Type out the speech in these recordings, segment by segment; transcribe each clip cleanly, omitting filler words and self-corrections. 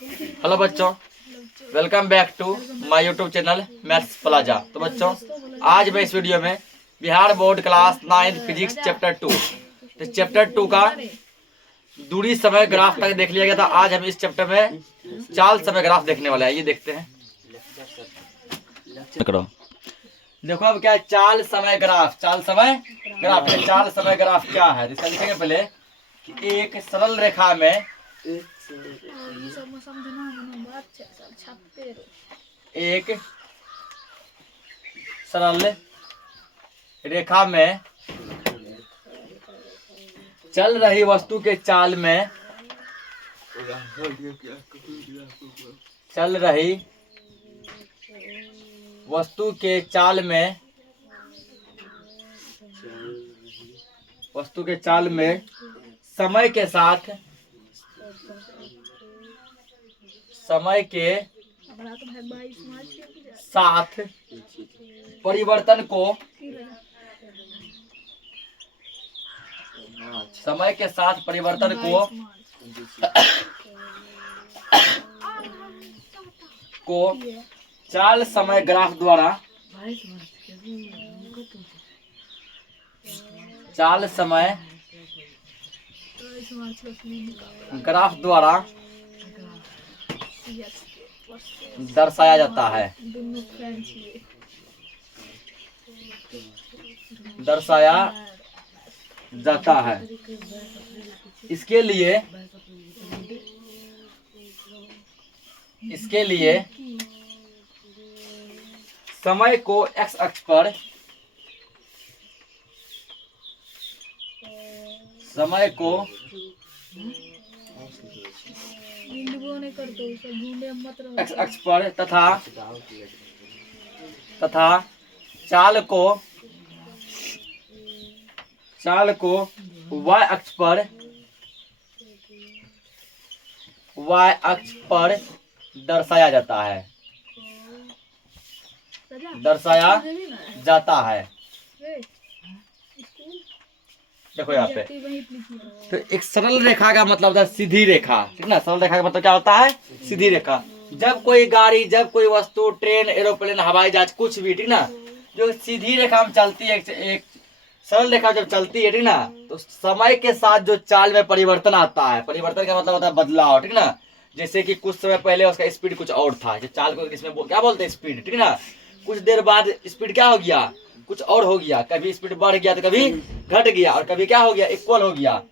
Hello बच्चों, welcome back to my YouTube channel maths plaza. तो बच्चों, आज मैं इस वीडियो में Bihar board class 9 physics chapter 2 तो चैप्टर 2 का दूरी समय ग्राफ तक देख लिया गया था। आज हम इस चैप्टर में चाल समय ग्राफ देखने वाले हैं। ये देखते हैं। देखो अब क्या है, चाल समय ग्राफ। चाल समय ग्राफ क्या है? इसका लिखेंगे पहले कि एक सरल रेखा में एक सरल रेखा में चल रही वस्तु के चाल में समय के साथ परिवर्तन को चाल समय ग्राफ द्वारा दर्शाया जाता है। इसके लिए समय को एक्स अक्ष पर तथा चाल को वाई अक्ष पर दर्शाया जाता है। देखो यहाँ पे तो एक सरल रेखा का मतलब होता है सीधी रेखा, ठीक ना। सरल रेखा का मतलब क्या होता है? सीधी रेखा। जब कोई गाड़ी, जब कोई वस्तु, ट्रेन, एरोप्लेन, हवाई जहाज, कुछ भी, ठीक ना, जो सीधी रेखा में चलती है, एक सरल रेखा जब चलती है, ठीक ना, तो समय के साथ जो चाल में परिवर्तन आता है, परिवर्तन का मतलब होता है बदलाव, ठीक ना। जैसे कि कुछ समय पहले उसका स्पीड कुछ और था, जो चाल को इसमें क्या बोलते हैं? स्पीड, ठीक ना। कुछ देर बाद स्पीड क्या हो गया? कुछ और हो गया। कभी स्पीड बढ़ गया तो कभी घट गया, और कभी क्या हो गया? इक्वल हो गया।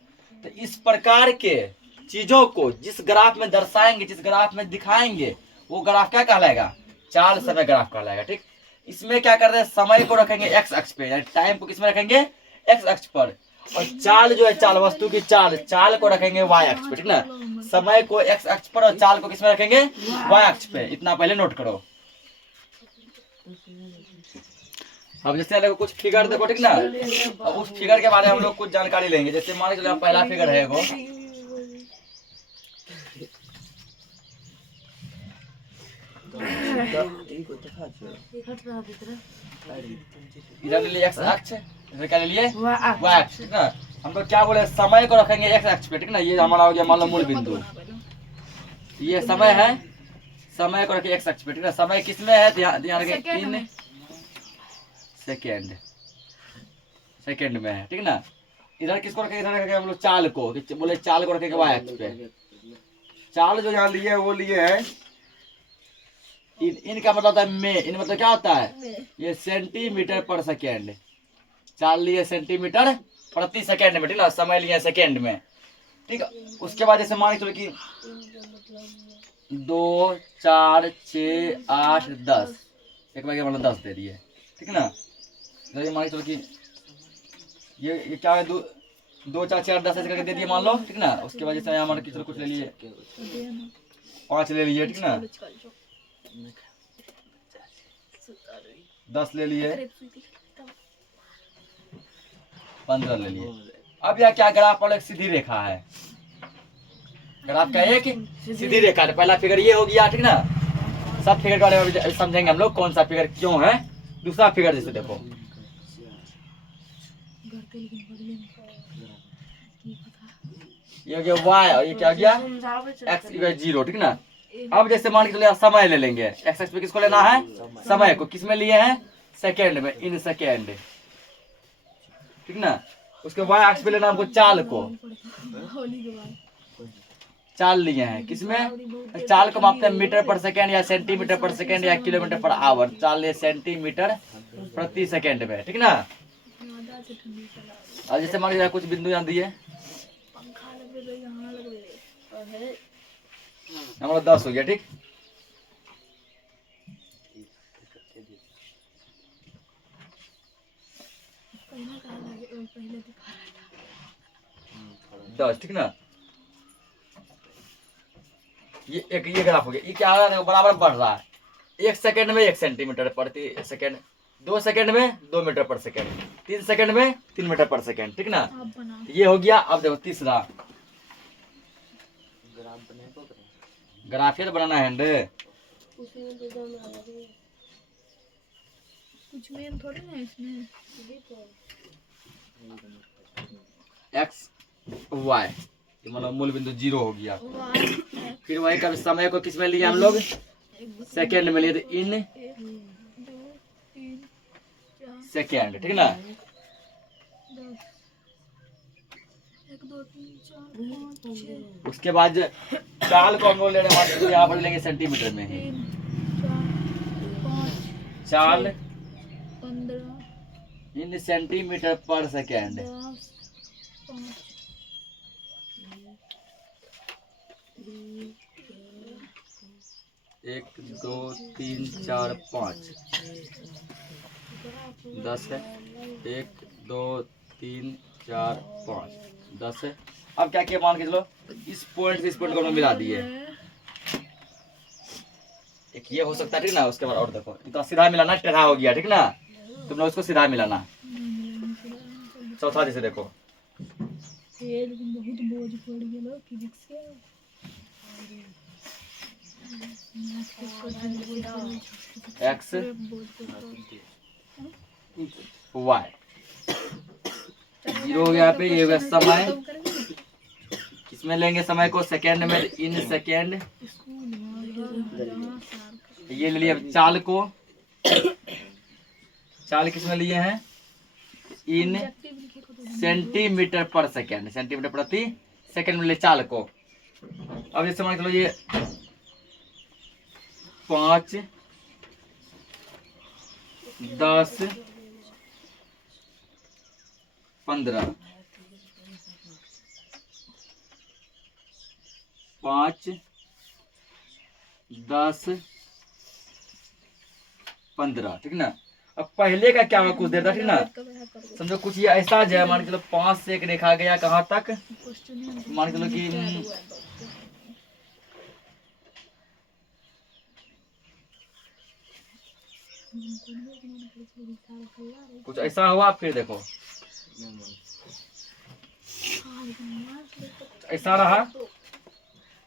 तो इस प्रकार के चीजों को जिस ग्राफ में दर्शाएंगे, जिस ग्राफ में दिखाएंगे, वो ग्राफ क्या कहलाएगा? चाल समय ग्राफ कहलाएगा, ठीक। इसमें क्या कर रहे हैं? समय को रखेंगे एक्स अक्ष पे, यानी टाइम को किसमें रखेंगे? एक्स अक्ष पर। और चाल जो है, चाल वस्तु की चाल को रखेंगे वाई अक्ष पे, ठीक ना। समय को एक्स अक्ष पर और चाल को किसमें रखेंगे? वाई अक्ष पे। इतना पहले नोट करो। अब जैसे कुछ फिगर देखो, ठीक ना। अब उस फिगर के बारे में हम लोग कुछ जानकारी लेंगे। जैसे मान लीजिए पहला फिगर है एगो, इधर ले लिए एक्स अक्ष, इधर क्या ले लिए? वाई अक्ष, ठीक ना। हम लोग क्या बोले? समय को रखेंगे एक्स अक्ष पे, ठीक ना। ये हमारा हो गया मान लो मूल बिंदु। ये समय है, समय को रखिए एक्स अक्ष पे, ठीक ना। समय किसमें है? ध्यान रखिए, 3 सेकेंड में है, ठीक ना। इधर किसको रखेंगे? इधर रखेंगे हम लोग चाल को, बोले चाल को रखेंगे वाई अक्ष पे। चाल जो यहाँ लिए वो लिए है, इनका मतलब होता है में, इन मतलब क्या होता है? ये सेंटीमीटर पर सेकेंड। चाल लिए सेंटीमीटर प्रति सेकेंड में, ठीक ना। समय लिए सेकेंड में, ठीक है। उसके बाद जैसे मान चलो कि 2, 4, 6, 8, 10, एक बार मतलब 10 दे दिए, ठीक ना। ये मान चलो कि ये क्या है? 2, 4, 6, 8, 10 ऐसे करके दे दिए मान लो, ठीक ना। उसके बाद जैसे यहाँ मान चलो कुछ ले लिए, 5 ले लिए, ठीक ना। 10 ले लिए, 15 ले लिए। अब यह क्या ग्राफ पर एक सीधी रेखा है। ग्राफ का एक सीधी रेखा है। पहला फिगर ये हो गया, ठीक ना। सब फिगर के बारे में समझेंगे हम लोग, कौन सा फिगर क्यों है। दूसरा फिगर जैसे देखो, ये हो गया वाई और ये क्या हो गया? एक्स इक्वल 0, ठीक ना। अब जैसे मान के चलिए समय ले लेंगे, एक्स एक्स पे किसको लेना है, समय को, किस में लिए हैं, सेकेंड में, इन सेकेंड, ठीक ना। उसके वाई एक्स पे लेना हमको चाल को, चाल लिए हैं किसमें, चाल को मापते हैं मीटर पर सेकेंड या सेंटीमीटर पर सेकेंड या किलोमीटर पर आवर, चाल लिए सेंटीमीटर प्रति सेकेंड में, ठीक ना। और जैसे मान लीजिए कुछ बिंदु यहाँ दिए, हमारा 10 हो गया, ठीक। दस, ठीक ना। ये ग्राफ हो गया, ये क्या हो रहा है, बराबर बढ़ रहा है, 1 सेकेंड में 1 सेंटीमीटर प्रति सेकेंड, 2 सेकेंड में 2 मीटर पर सेकेंड, 3 सेकेंड में 3 मीटर पर सेकेंड, ठीक ना। ये हो गया। अब देखो तीसरा ग्राफ तो बनाना है, कुछ मेन थोड़ी ना इसमें, एक्स वाई, मतलब मूल बिंदु 0 हो गया। फिर वही का समय को किस में लिए हम लोग, सेकेंड में लिए, तो इन सेकेंड, ठीक ना। 1 2 3 4 5 6 उसके बाद चाल को हम लोग ले रहे हैं, तो यहाँ पर लेंगे सेंटीमीटर में ही, 3 4 5 चाल 15 इन सेंटीमीटर पर सेकेंड, 10 5 1 2 3 4 5 10 है, 1 2 3 4 5 10 है। अब क्या किया, मान के चलो इस पॉइंट से इस पॉइंट को हमने मिला दिए, एक ये हो सकता है, ठीक ना। उसके बाद और देखो, तो सीधा मिलाना, टेढ़ा हो गया, ठीक ना, तुम लोग उसको सीधा मिलाना। चौथा जैसे देखो, बहुत बोझ पड़ गया फिजिक्स के, एक्स वाई 0 हो गया, यहाँ पे ये हो गया समय, किसमें लेंगे समय को, सेकेंड में, इन सेकेंड, ये ले लिया। चाल को, चाल किसमें लिए हैं, इन सेंटीमीटर पर सेकेंड, सेंटीमीटर प्रति सेकेंड में ले चाल को। अब जैसे मान के चलो ये 5 10 15 5 10 15, ठीक ना। अब पहले का क्या हुआ, कुछ देर तक, ठीक ना, समझो कुछ ये ऐसा जो है, मान के चलो 5 से एक रेखा गया कहाँ तक, मान के चलो कि कुछ ऐसा हुआ। फिर देखो ऐसा रहा,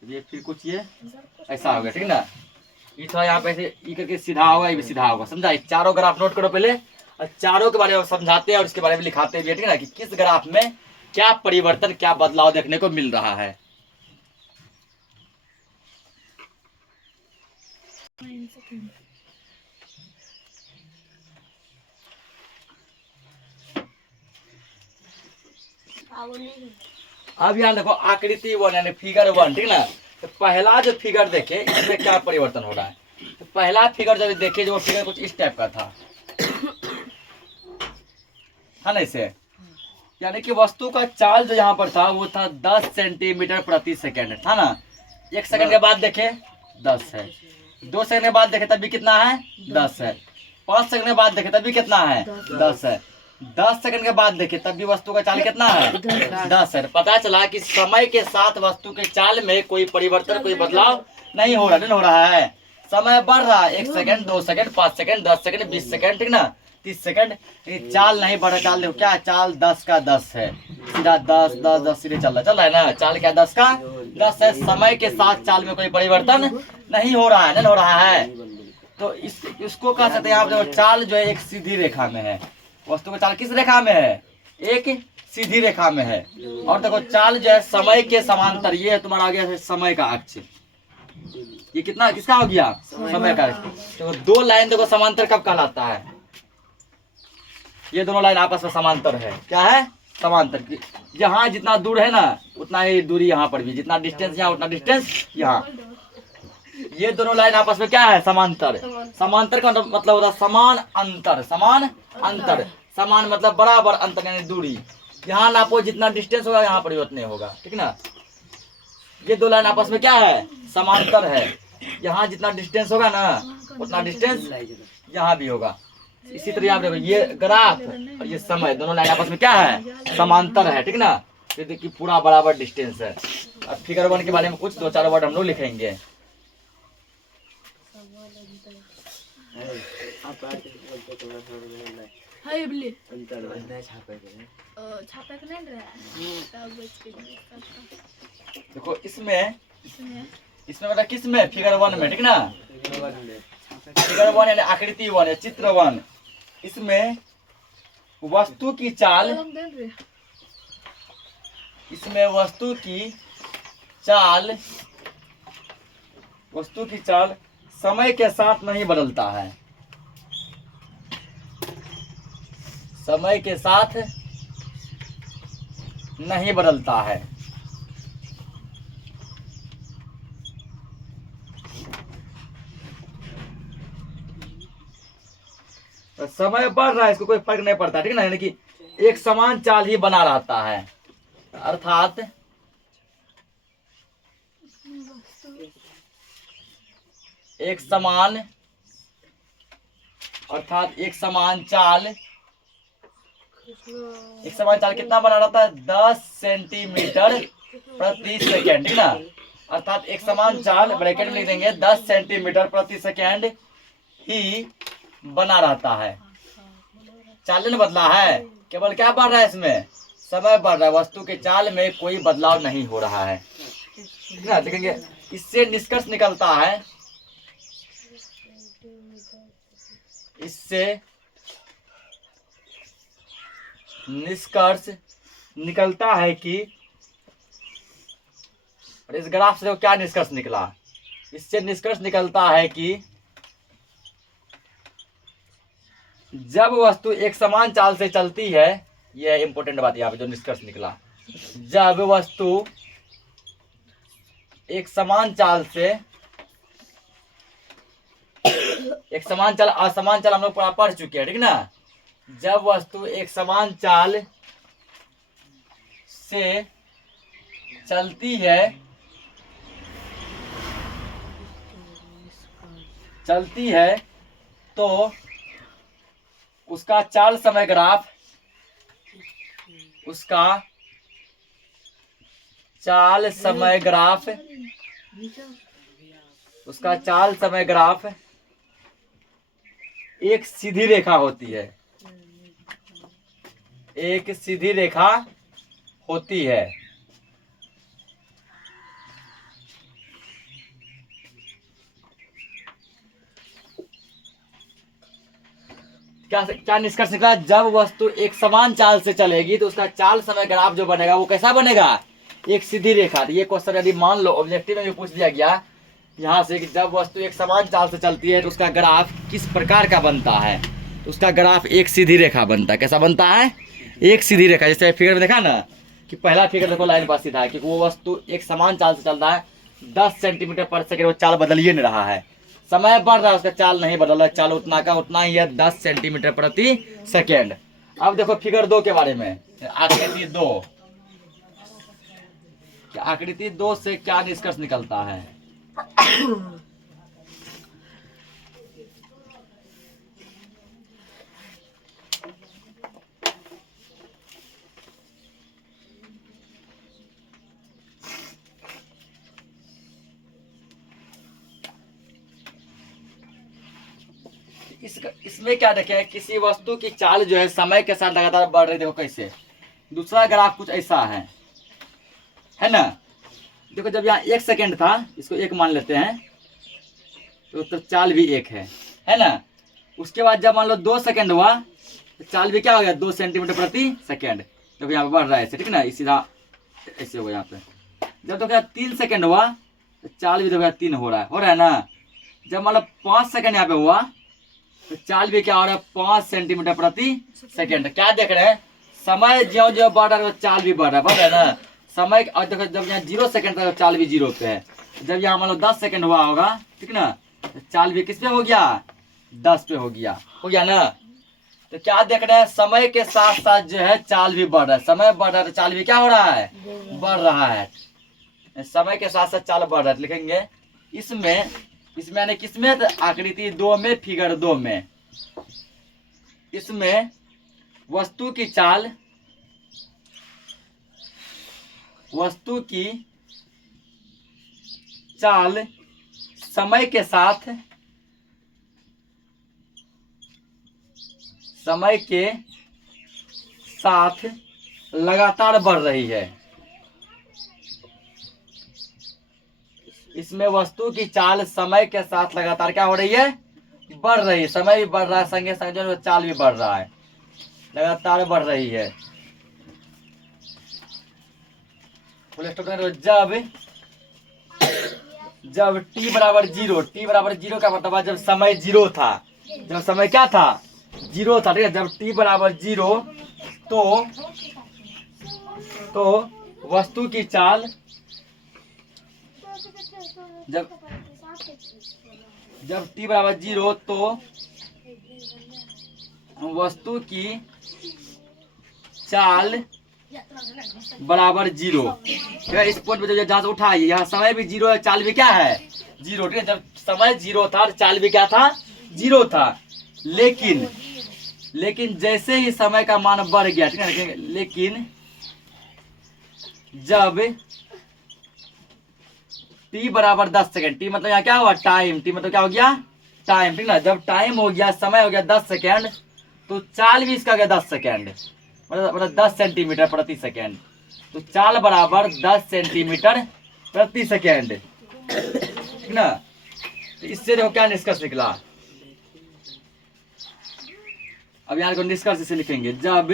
ये फिर कुछ ये ऐसा हो गया, ठीक ना। ये थोड़ा यहाँ पे ऐसे ई करके सीधा होगा, ये भी सीधा होगा, समझा। ये चारों ग्राफ नोट करो पहले, और चारों के बारे में समझाते हैं और इसके बारे में लिखाते भी है, ठीक ना, कि किस ग्राफ में क्या परिवर्तन, क्या बदलाव देखने को मिल रहा है। अब यहाँ देखो आकृति 1 यानी फिगर 1, ठीक ना। तो पहला जो फिगर देखे, इसमें क्या परिवर्तन हो रहा है। तो पहला फिगर जब देखे, जो फिगर कुछ इस टाइप का था ना, इसे यानी कि वस्तु का चाल जो यहाँ पर था वो था 10 सेंटीमीटर प्रति सेकेंड, था ना। 1 सेकंड के बाद देखे 10 है, 2 सेकंड के बाद देखे तब भी कितना है, 10 है, 5 सेकंड के बाद देखे तब भी कितना है, 10 है, 10 सेकंड के बाद देखे तब भी वस्तु का चाल कितना है, 10 है। पता चला कि समय के साथ वस्तु के चाल में कोई परिवर्तन, कोई बदलाव नहीं हो रहा है। समय बढ़ रहा है, 1 second 2 second 5 second 10 second 20 second, ठीक ना, 30 सेकंड, चाल नहीं बढ़ा। चाल देखो क्या, चाल 10 का 10 है, सीधा 10 10 10 सीधे चल रहा है ना। चाल क्या 10 का 10 है। समय के साथ चाल में कोई परिवर्तन नहीं हो रहा है, तो इसको कह सकते हैं आप। देखो चाल जो है एक सीधी रेखा में है, वस्तु का चाल किस रेखा में है, एक सीधी रेखा में है। और देखो चाल जो है समय के समांतर, ये है तुम्हारा आगे समय का अक्ष, ये कितना किसका हो गया, समय का। तो दो लाइन देखो समांतर कब कहलाता है, ये दोनों लाइन आपस में समांतर है। क्या है, समांतर। यहाँ जितना दूर है ना उतना ही दूरी यहाँ पर भी, जितना डिस्टेंस यहाँ उतना डिस्टेंस यहाँ। ये दोनों लाइन आपस में क्या है, समांतर। समांतर का मतलब होता है समान अंतर, समान अंतर। समान मतलब बराबर अंतर यानी दूरी। यहाँ नापो जितना डिस्टेंस होगा यहाँ पर भी उतने होगा, ठीक ना। ये दो लाइन आपस में क्या है, समांतर है। यहाँ जितना डिस्टेंस होगा ना उतना डिस्टेंस यहाँ भी होगा। इसी तरह आप देखो ये ग्राफ और ये समय दोनों लाइन आपस में क्या है, समांतर है, ठीक ना। ये देखिए पूरा बराबर डिस्टेंस है। अब फिगर 1 के बारे में कुछ 2-4 वर्ड हम लोग लिखेंगे। देखो इसमें मतलब किसमें, फिगर 1 में, ठीक ना। फिगर 1 यानी आकृति 1 है, चित्र 1। इसमें वस्तु की चाल, इसमें वस्तु की चाल समय के साथ नहीं बदलता है, समय के साथ नहीं बदलता है। तो समय बढ़ रहा है, इसको कोई फर्क नहीं पड़ता, ठीक ना। यानी कि एक समान चाल ही बना रहता है, अर्थात एक समान चाल, कितना बना रहता है, 10 सेंटीमीटर प्रति सेकेंड, ठीक ना। अर्थात एक समान चाल ब्रैकेट में लिख देंगे 10 सेंटीमीटर प्रति सेकेंड ही बना रहता है। चाल ने बदला है, केवल क्या बढ़ रहा है, इसमें समय बढ़ रहा है। वस्तु के चाल में कोई बदलाव नहीं हो रहा है, ठीक ना। देखेंगे इससे निष्कर्ष निकलता है, इससे निष्कर्ष निकलता है कि, और इस ग्राफ से क्या निष्कर्ष निकला, इससे निष्कर्ष निकलता है कि जब वस्तु एक समान चाल से चलती है, यह इंपॉर्टेंट बात है यहाँ पे जो निष्कर्ष निकला, जब वस्तु एक समान चाल से, एक समान चाल असमान चाल हम लोग पढ़ चुके हैं, ठीक ना। जब वस्तु एक समान चाल से चलती है तो उसका चाल समय ग्राफ, एक सीधी रेखा होती है, एक सीधी रेखा होती है। क्या निष्कर्ष निकला, जब वस्तु एक समान चाल से चलेगी तो उसका चाल समय ग्राफ जो बनेगा वो कैसा बनेगा, एक सीधी रेखा। ये क्वेश्चन यदि मान लो ऑब्जेक्टिव में भी पूछ दिया गया यहाँ से कि जब वस्तु एक समान चाल से चलती है तो उसका ग्राफ किस प्रकार का बनता है, तो उसका ग्राफ एक सीधी रेखा बनता है। कैसा बनता है, एक सीधी रेखा। जैसे फिगर में देखा ना कि पहला फिगर देखो लाइन पर सीधा है, क्योंकि वो वस्तु एक समान चाल से चल रहा है, 10 सेंटीमीटर पर सेकेंड, वो चाल बदलिए नहीं रहा है। समय बढ़ रहा है, उसका चाल नहीं बदल रहा है, चाल उतना का उतना ही है, 10 सेंटीमीटर प्रति सेकेंड। अब देखो फिगर 2 के बारे में, आकृति 2। आकृति 2 से क्या निष्कर्ष निकलता है, इसमें क्या देखें, किसी वस्तु की चाल जो है समय के साथ लगातार बढ़ रही। देखो कैसे, दूसरा ग्राफ कुछ ऐसा है ना। देखो जब यहाँ 1 सेकेंड था, इसको 1 मान लेते हैं, तो चाल भी 1 है ना। उसके बाद जब मान लो 2 सेकेंड हुआ तो चाल भी क्या हो गया, 2 सेंटीमीटर प्रति सेकेंड। देखो यहाँ पे बढ़ रहा है ऐसे, ठीक ना, सीधा ऐसे होगा यहाँ पे। जब तो क्या 3 सेकेंड हुआ तो चाल भी देखो 3 हो रहा है ना। जब मतलब 5 सेकंड यहाँ पे हुआ तो चाल भी क्या हो रहा है 5 सेंटीमीटर प्रति सेकंड। क्या देख रहे हैं, समय ज्यो ज्यो बढ़ रहा है तो चाल भी बढ़ रहा है ना समय। और देखो जब यहाँ 0 सेकंड था तो चाल भी 0 पे है। जब यहाँ मतलब 10 सेकंड हुआ होगा ठीक ना, तो चाल भी किस पे हो गया 10 पे हो गया ना। तो क्या देख रहे हैं, समय के साथ साथ जो है चाल भी बढ़ रहा है। समय बढ़ रहा है तो चाल भी क्या हो रहा है बढ़ रहा है। समय के साथ साथ चाल बढ़ रहा है। लिखेंगे इसमें यानी किसमें, तो आकृति 2 में फिगर 2 में, इसमें वस्तु की चाल समय के साथ लगातार बढ़ रही है। इसमें वस्तु की चाल समय के साथ लगातार क्या हो रही है बढ़ रही है। समय भी बढ़ रहा है, संगे संगे जो चाल भी बढ़ रहा है, लगातार बढ़ रही है। जब t बराबर 0 का मतलब जब समय 0 था, जब समय क्या था 0 था ठीक है। जब t बराबर 0 तो वस्तु की चाल जब t बराबर 0 तो वस्तु की चाल बराबर 0। इस पॉइंट पे जब जहां से उठाइए, यहाँ समय भी 0 है, चाल भी क्या है 0 ठीक है। जब समय 0 था चाल भी क्या था 0 था। लेकिन जैसे ही समय का मान बढ़ गया ठीक है, लेकिन जब t बराबर 10 सेकेंड, t मतलब यहाँ क्या हुआ टाइम, t मतलब क्या हो गया टाइम ठीक ना। जब टाइम हो गया, समय हो गया 10 सेकेंड, तो चाल भी इसका हो गया 10 सेकेंड, मतलब 10 सेंटीमीटर प्रति सेकेंड। तो चाल बराबर 10 सेंटीमीटर प्रति सेकेंड ठीक ना। तो इससे देखो क्या निष्कर्ष निकला। अब यहाँ को निष्कर्ष इसे लिखेंगे, जब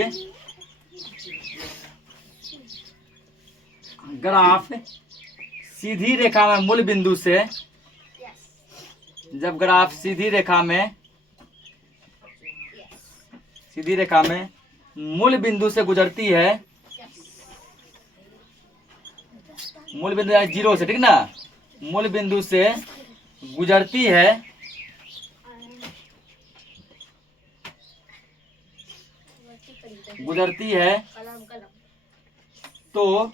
ग्राफ सीधी रेखा में मूल बिंदु से, जब ग्राफ सीधी रेखा में मूल बिंदु से गुजरती है, मूल बिंदु यानी 0 से ठीक ना, मूल बिंदु से गुजरती है तो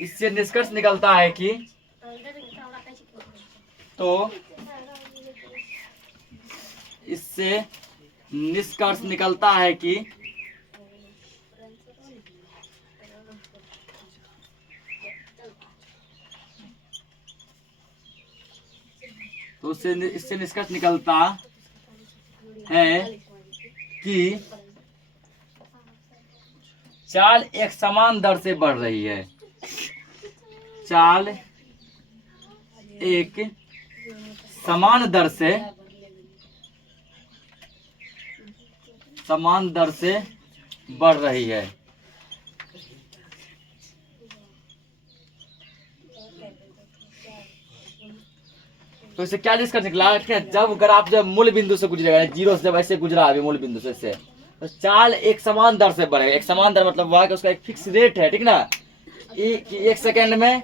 इससे निष्कर्ष निकलता है कि इससे निष्कर्ष निकलता है कि चाल एक समान दर से बढ़ रही है। चाल एक समान दर से बढ़ रही है। तो इससे क्या निष्कर्ष निकला कि जब ग्राफ जब मूल बिंदु से गुजरेगा, 0 से जब ऐसे गुजरा अभी मूल बिंदु से तो चाल एक समान दर से बढ़ेगा। एक समान दर मतलब हुआ कि उसका एक फिक्स रेट है ठीक ना। एक सेकंड में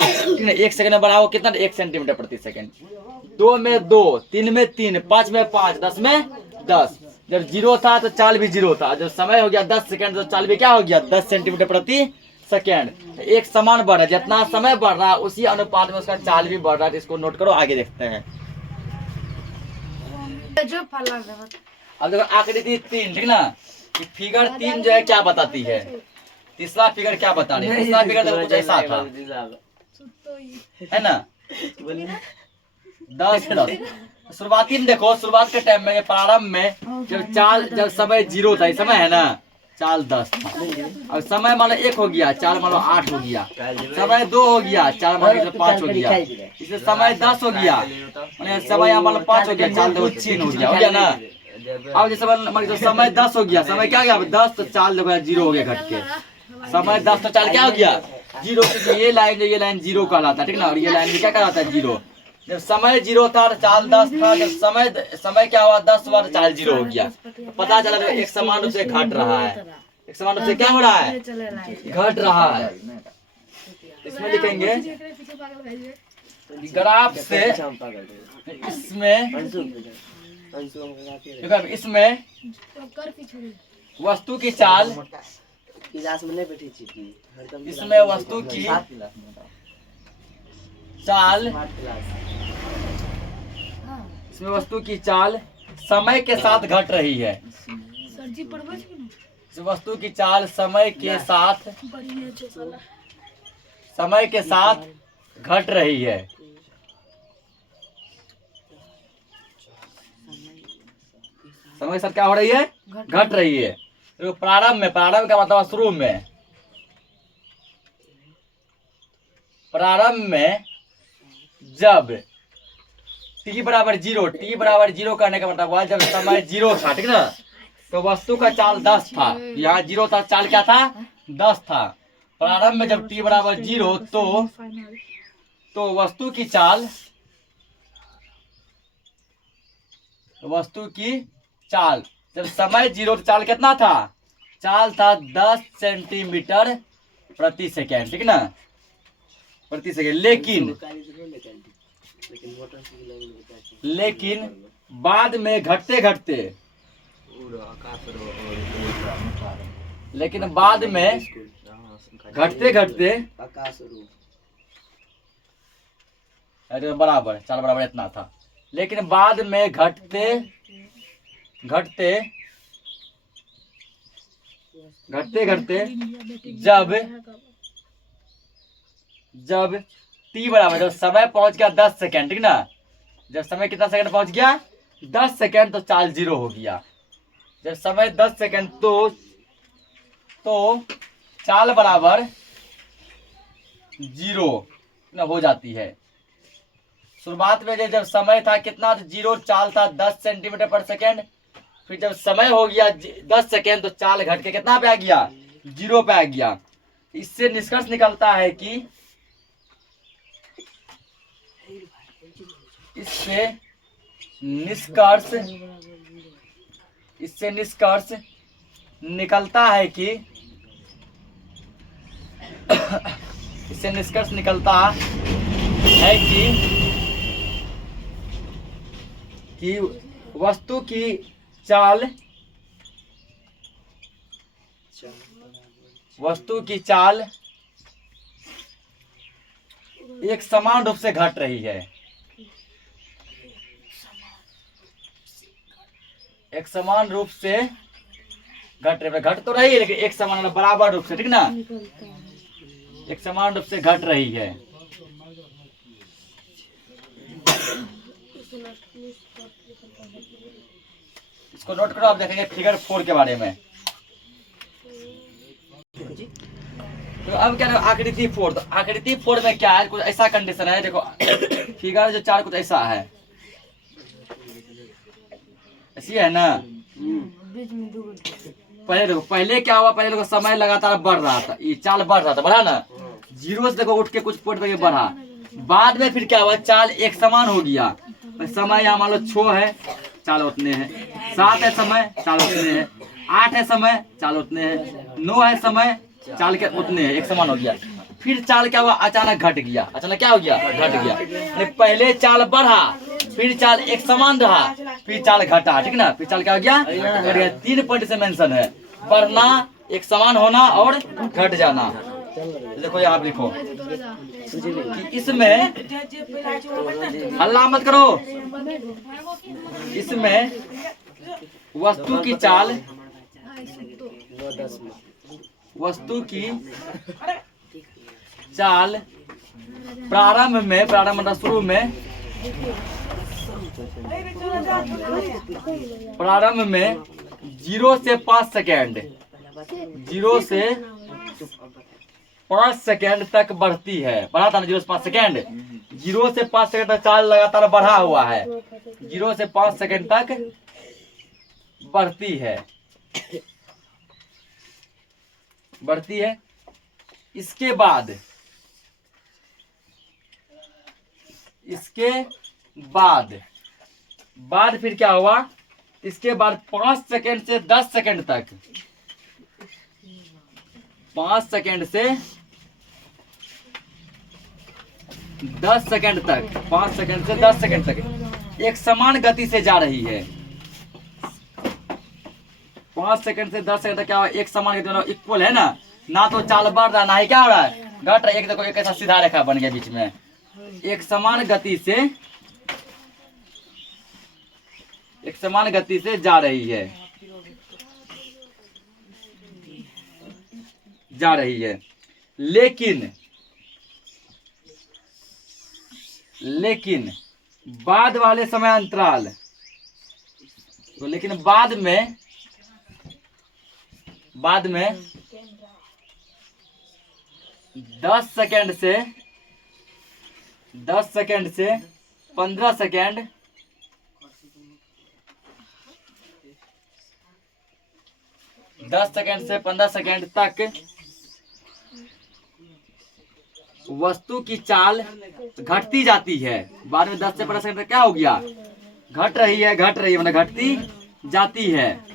ठीक ना, 1 सेकंड में बढ़ाओ कितना 1 सेंटीमीटर प्रति सेकंड, 2 में 2, 3 में 3, 5 में 5, 10 में 10। जब 0 था तो चाल भी 0 था। जब समय हो गया 10 सेकंड तो चाल भी क्या हो गया 10 सेंटीमीटर प्रति सेकेंड। एक समान बढ़ रहा है, जितना समय बढ़ रहा है उसी अनुपात में उसका चाल भी बढ़ रहा है। इसको नोट करो, आगे देखते हैं। अब देखो आकृति 3 ठीक ना, फिगर 3 जो है क्या बताती है, तीसरा फिगर क्या बता रही है। तीसरा फिगर देखो कुछ ऐसा था है ना, 10 शुरुआती में देखो, शुरुआत के टाइम में प्रारंभ में जब समय 0 था, समय है ना चाल 10 था। अब समय मान लो 1 हो गया, चाल मान लो 8 हो गया। समय 2 हो गया, चाल मान लो 5 हो गया। इससे समय 10 हो गया, समय मान लो 5 हो गया, चाल देखो 6 हो गया ना। अब जैसे समय 10 हो गया, समय क्या हो गया 10 तो चाल देखो 0 हो गया घट के। समय 10 तो चाल क्या हो गया जीरो, ये लाइन जीरो कहलाता है, ठीक ना। और ये लाइन भी क्या कहलाता है, जीरो। जब समय जीरो था तो चाल 10 था, जब समय क्या हुआ 10 हुआ तो चाल जीरो हो गया। तो पता चला एक समान रूप से घट रहा है, एक समान रूप से क्या हो रहा है, घट रहा है। इसमें लिखेंगे ग्राफ से इसमें वस्तु की चाल, इसमें वस्तु की चाल, इसमें वस्तु की चाल समय के साथ घट रही है। सर जी पढ़वा छी ना, इस वस्तु की चाल समय के साथ घट रही है। समय के साथ क्या हो रही है, घट रही है। तो प्रारंभ का मतलब शुरू में, प्रारंभ में जब t बराबर जीरो करने का मतलब हुआ जब समय जीरो था, ठीक ना। तो वस्तु का चाल 10 था, यहाँ जीरो था, चाल क्या था 10 था। प्रारंभ में जब t बराबर जीरो तो वस्तु की चाल जब समय जीरो तो चाल कितना था, चाल था 10 सेंटीमीटर प्रति सेकेंड, ठीक ना, प्रति सेकेंड। लेकिन बाद में घटते घटते अरे बराबर चाल बराबर इतना था। लेकिन बाद में घटते जब t बराबर जब समय पहुंच गया 10 सेकेंड, ठीक ना। जब समय कितना सेकंड पहुंच गया 10 सेकेंड तो चाल जीरो हो गया। जब समय 10 सेकेंड तो चाल बराबर जीरो हो जाती है। शुरुआत में जब समय था कितना जीरो, चाल था 10 सेंटीमीटर पर सेकेंड। फिर जब समय हो गया 10 सेकेंड तो चाल घट के कितना पे आ गया, जीरो पे आ गया। इससे निष्कर्ष निकलता है कि इससे निष्कर्ष निकलता है कि वस्तु की चाल एक समान रूप से घट रही है, एक समान रूप से घट तो रही है, लेकिन एक समान बराबर रूप से, ठीक ना, एक समान रूप से घट रही है। इसको नोट करो, आप देखेंगे फिगर 4 के बारे में। तो अब क्या आकृति 4, तो आकृति 4 में क्या है, कुछ ऐसा कंडीशन है। देखो फिगर जो 4 कुछ ऐसा है, ऐसी है ना। पहले क्या हुआ, पहले देखो समय लगातार बढ़ रहा था, ये चाल बढ़ा ना, जीरो से देखो उठ के कुछ पॉइंट पे बढ़ा। बाद में फिर क्या हुआ, चाल एक समान हो गया। समय यहाँ मान लो 6 है, चाल उतने हैं, 7 है समय, चाल उतने हैं, 8 है समय, चाल उतने हैं, 9 है समय, चाल के उतने हैं, एक समान हो गया। फिर चाल क्या हुआ, अचानक घट गया। अचानक क्या हो गया, घट गया। पहले चाल बढ़ा, फिर चाल एक समान रहा, फिर चाल घटा, ठीक ना। फिर चाल क्या हो गया, 3 पॉइंट से मेंशन है, बढ़ना, एक समान होना और घट जाना। देखो यहाँ लिखो कि इसमें, हल्ला मत करो, इसमें वस्तु की चाल प्रारंभ मतलब शुरू में, प्रारंभ में 0 से 5 सेकेंड, 0 से 5 सेकेंड तक बढ़ती है। बढ़ा था ना 0 से 5 सेकेंड, 0 से 5 सेकेंड तक चाल लगातार बढ़ा हुआ है। 0 से 5 सेकेंड तक बढ़ती है। इसके बाद फिर क्या हुआ, इसके बाद 5 सेकंड से 10 सेकंड तक, 5 सेकंड से 10 सेकंड तक, 5 सेकंड से 10 सेकंड तक एक समान गति से जा रही है। 5 सेकंड से 10 सेकंड तक क्या हुआ, एक समान गति, इक्वल है ना तो चाल बढ़ रहा ना ही क्या हो रहा है, घट रहा है। एक देखो एक ऐसा सीधा रेखा बन गया बीच में, एक समान गति से जा रही है, लेकिन बाद वाले समय अंतराल, तो लेकिन बाद में 10 सेकंड से 15 सेकंड, 10 सेकंड से 15 सेकंड तक वस्तु की चाल घटती जाती है। बाद में 10 से 15 सेकंड तक क्या हो गया, घट रही है मतलब घटती जाती है,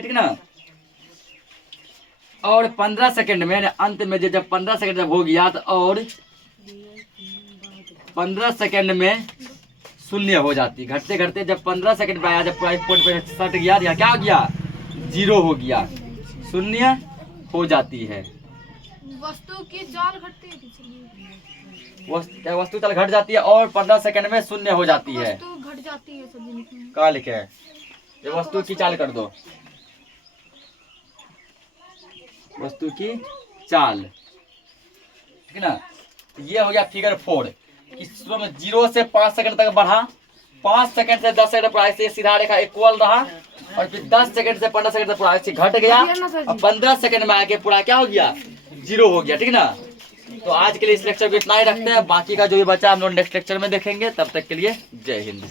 ठीक ना। और 15 सेकंड में अंत में जब 15 सेकंड जब हो गया तो और 15 सेकंड में शून्य हो जाती, घटते घटते जब 15 सेकंड पे आया, जब पूरा पॉइंट पे सट गया, या क्या हो गया, 0 हो गया, शून्य हो जाती है। वस्तु की चाल घटती है, वस्तु चाल घट जाती है और 15 सेकंड में शून्य हो जाती है। वस्तु घट जाती है, सब लिखे हैं। कहाँ लिखे है, ये वस्तु की चाल कर दो, वस्तु की चाल, ठीक ना। ये हो गया फिगर 4। इस में 0 से 5 सेकंड तक बढ़ा, 5 सेकंड से 10 सेकंड पूरा ऐसे सीधा रेखा इक्वल रहा, और फिर 10 सेकंड से 15 सेकंड तक पूरा ऐसे घट गया, और 15 सेकंड में आके पूरा क्या हो गया, 0 हो गया, ठीक ना। तो आज के लिए इस लेक्चर को इतना ही रखते हैं, बाकी का जो भी बचा हम लोग नेक्स्ट लेक्चर में देखेंगे। तब तक के लिए जय हिंद।